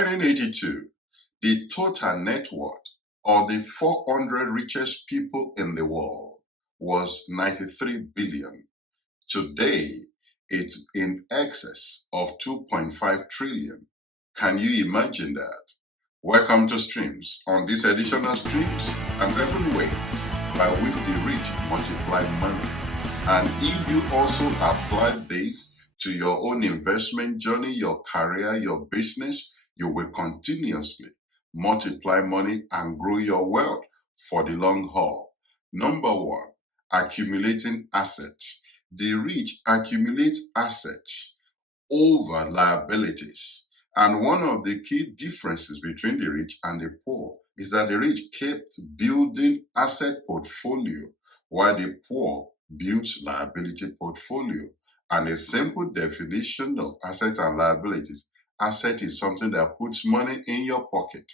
1982, the total net worth of the 400 richest people in the world was 93 billion. Today, it's in excess of 2.5 trillion. Can you imagine that? Welcome to Streams. On this edition of Streams are 7 ways by which the rich multiply money. And if you also apply this to your own investment journey, your career, your business, you will continuously multiply money and grow your wealth for the long haul. Number 1, accumulating assets. The rich accumulate assets over liabilities. And one of the key differences between the rich and the poor is that the rich kept building asset portfolio while the poor builds liability portfolio. And a simple definition of asset and liabilities: asset is something that puts money in your pocket,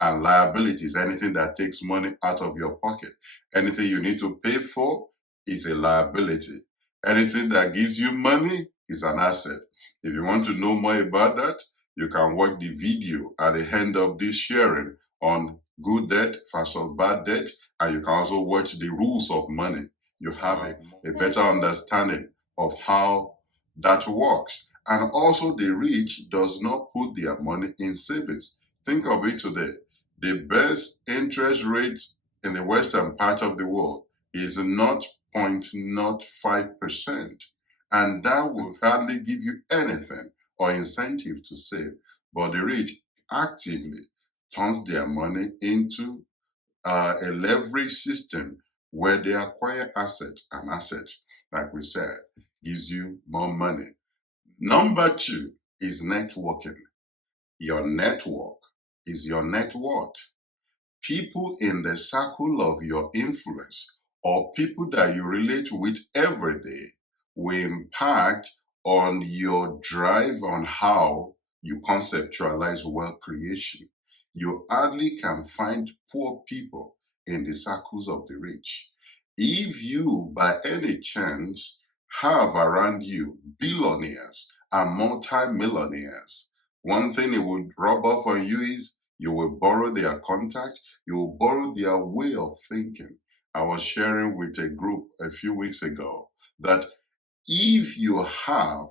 and liability is anything that takes money out of your pocket. Anything you need to pay for is a liability. Anything that gives you money is an asset. If you want to know more about that, you can watch the video at the end of this sharing on good debt versus bad debt, and you can also watch the rules of money. You have a better understanding of how that works. And also, the rich does not put their money in savings. Think of it today. The best interest rate in the western part of the world is not 0.05%. And that will hardly give you anything or incentive to save. But the rich actively turns their money into a leverage system where they acquire assets, and assets, like we said, gives you more money. Number 2 is networking. Your network is your net worth. People in the circle of your influence or people that you relate with every day will impact on your drive on how you conceptualize wealth creation. You hardly can find poor people in the circles of the rich. If you, by any chance, have around you billionaires and multi-millionaires, one thing it would rub off on you is you will borrow their contact, you will borrow their way of thinking. I was sharing with a group a few weeks ago that if you have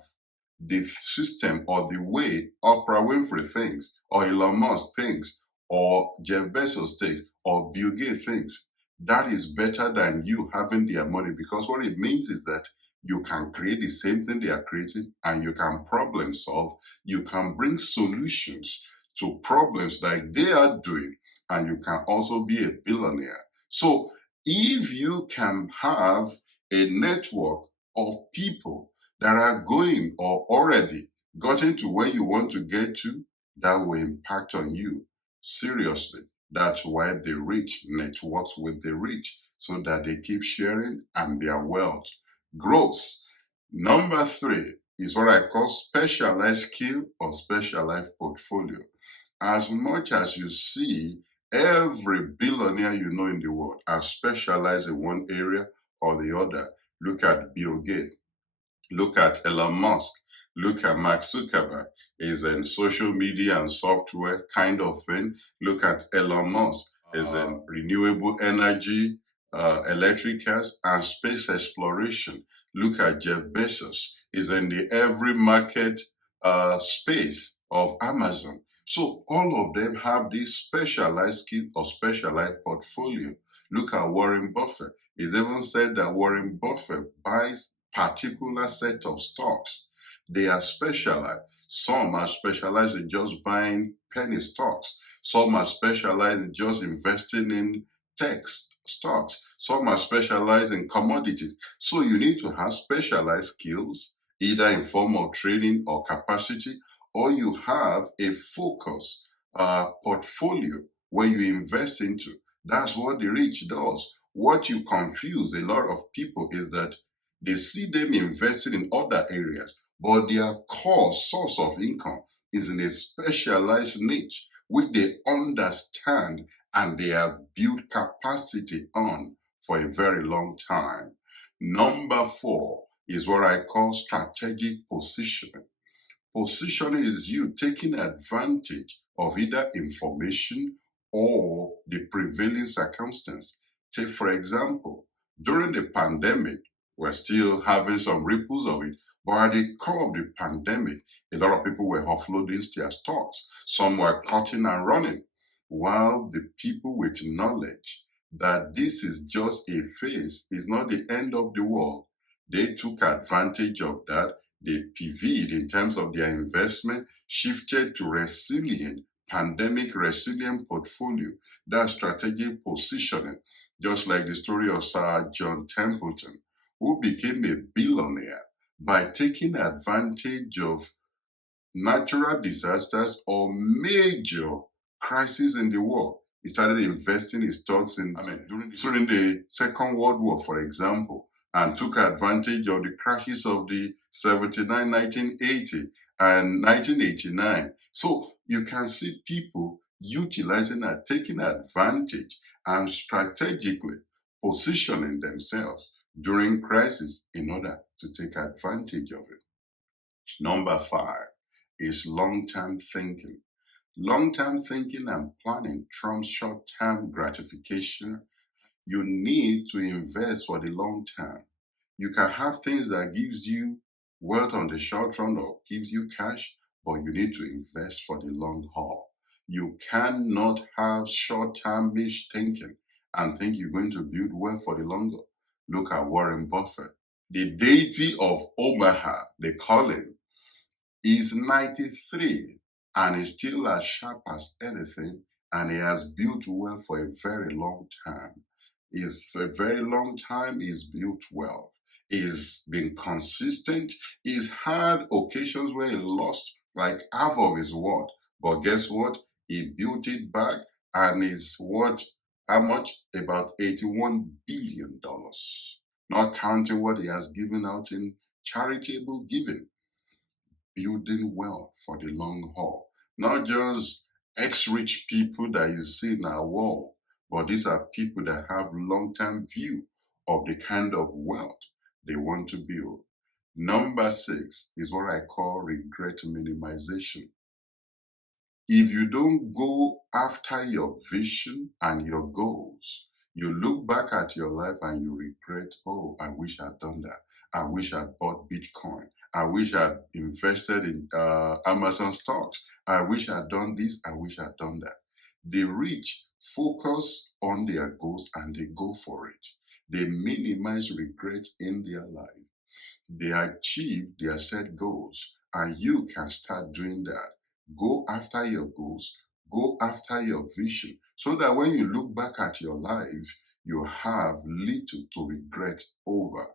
the system or the way Oprah Winfrey thinks, or Elon Musk thinks, or Jeff Bezos thinks, or Bill Gates thinks, that is better than you having their money, because what it means is that you can create the same thing they are creating, and you can problem solve. You can bring solutions to problems like they are doing, and you can also be a billionaire. So if you can have a network of people that are going or already gotten to where you want to get to, that will impact on you seriously. That's why the rich networks with the rich, so that they keep sharing and their wealth grows. Number 3 is what I call specialized skill or specialized portfolio. As much as you see every billionaire you know in the world are specialized in one area or the other. Look at Bill Gates. Look at Elon Musk. Look at Mark Zuckerberg. Is in social media and software kind of thing. Look at Elon Musk. Is in renewable energy, electric cars, and space exploration. Look at Jeff Bezos. Is in the every market space of Amazon. So all of them have this specialized skill or specialized portfolio. Look at Warren Buffett. It's even said that Warren Buffett buys particular set of stocks. They are specialized. Some are specialized in just buying penny stocks. Some are specialized in just investing in tech stocks. Some are specialized in commodities. So you need to have specialized skills, either in form of training or capacity, or you have a focus portfolio where you invest into. That's what the rich does. What you confuse a lot of people is that they see them investing in other areas, but their core source of income is in a specialized niche, which they understand and they have built capacity on for a very long time. Number 4 is what I call strategic positioning. Positioning is you taking advantage of either information or the prevailing circumstance. Take, for example, during the pandemic, we're still having some ripples of it, but at the core of the pandemic, a lot of people were offloading their stocks. Some were cutting and running, while the people with knowledge that this is just a phase, is not the end of the world, they took advantage of that. They pivoted in terms of their investment, shifted to resilient, pandemic resilient portfolio. That strategic positioning, just like the story of Sir John Templeton, who became a billionaire by taking advantage of natural disasters or major crises in the world. He started investing his stocks in, during the Second World War, for example, and took advantage of the crashes of the 79, 1980, and 1989. So you can see people utilizing and taking advantage and strategically positioning themselves during crisis in order to take advantage of it. Number five is long-term thinking. Long-term thinking and planning trumps short-term gratification. You need to invest for the long term. You can have things that gives you wealth on the short run or gives you cash, but you need to invest for the long haul. You cannot have short-termish thinking and think you're going to build wealth for the longer. Look at Warren Buffett. The deity of Omaha, they call him, is 93 and is still as sharp as anything, and he has built wealth for a very long time. If for a very long time he's built wealth, he's been consistent, he's had occasions where he lost like half of his worth, but guess what? He built it back and is worth how much? About $81 billion. Not counting what he has given out in charitable giving, building wealth for the long haul. Not just ex-rich people that you see in our world, but these are people that have long-term view of the kind of wealth they want to build. Number six is what I call regret minimization. If you don't go after your vision and your goals, you look back at your life and you regret, oh, I wish I'd done that. I wish I'd bought Bitcoin. I wish I'd invested in Amazon stocks. I wish I'd done this. I wish I'd done that. The rich focus on their goals and they go for it. They minimize regret in their life. They achieve their set goals, and you can start doing that. Go after your goals, go after your vision, so that when you look back at your life, you have little to regret over.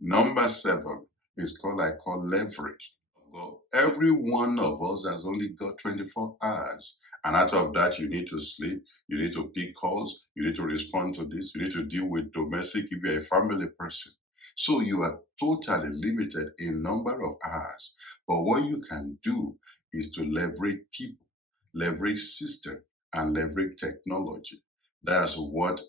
Number seven is called, I call, leverage. Well, every one of us has only got 24 hours. And out of that, you need to sleep, you need to pick calls, you need to respond to this, you need to deal with domestic if you're a family person. So you are totally limited in number of hours. But what you can do is to leverage people, leverage system, and leverage technology. That's what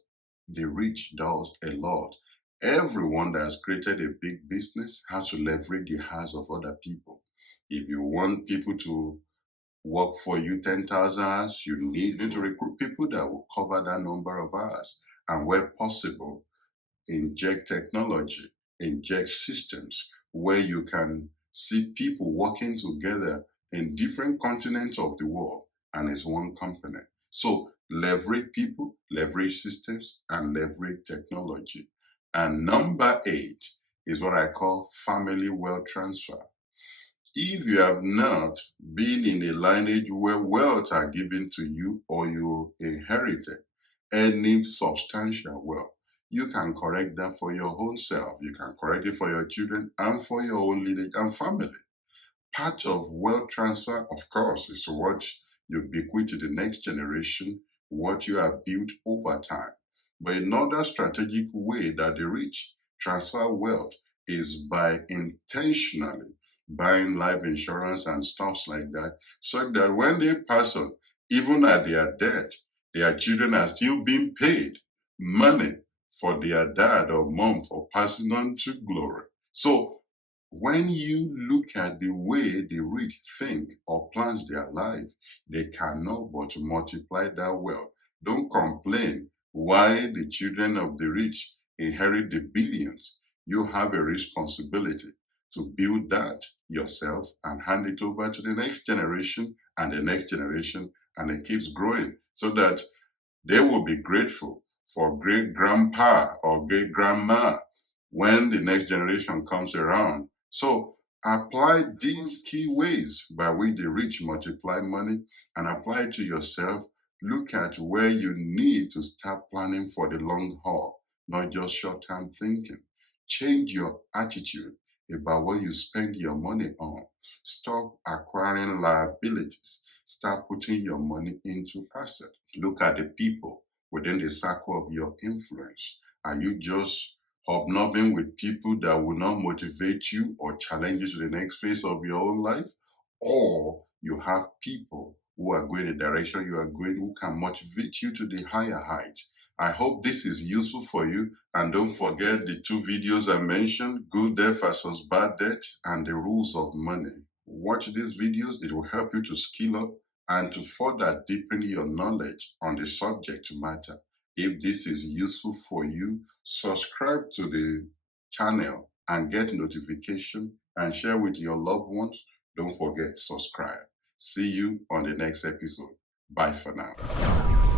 the rich does a lot. Everyone that has created a big business has to leverage the hours of other people. If you want people to work for you 10,000 hours, you need to recruit people that will cover that number of hours. And where possible, inject technology, inject systems where you can see people working together in different continents of the world and it's one company. So leverage people, leverage systems, and leverage technology. And number eight is what I call family wealth transfer. If you have not been in a lineage where wealth are given to you or you inherited any substantial wealth, you can correct that for your own self. You can correct it for your children and for your own lineage and family. Part of wealth transfer, of course, is what you bequeath to the next generation, what you have built over time. But another strategic way that the rich transfer wealth is by intentionally buying life insurance and stuff like that, so that when they pass on, even at their death, their children are still being paid money for their dad or mom for passing on to glory. So When you look at the way the rich think or plan their life, they cannot but multiply that wealth. Don't complain why the children of the rich inherit the billions. You have a responsibility to build that yourself and hand it over to the next generation and the next generation, and it keeps growing so that they will be grateful for great grandpa or great grandma when the next generation comes around. So apply these key ways by which the rich multiply money and apply it to yourself. Look at where you need to start planning for the long haul, not just short term thinking. Change your attitude about what you spend your money on. Stop acquiring liabilities. Start putting your money into assets. Look at the people within the circle of your influence. Are you just hobnobbing with people that will not motivate you or challenge you to the next phase of your own life? Or you have people who are going the direction you are going, who can motivate you to the higher height. I hope this is useful for you. And don't forget the two videos I mentioned, good debt versus bad debt, and the rules of money. Watch these videos. It will help you to skill up and to further deepen your knowledge on the subject matter. If this is useful for you, subscribe to the channel and get notification and share with your loved ones. Don't forget, subscribe. See you on the next episode. Bye for now.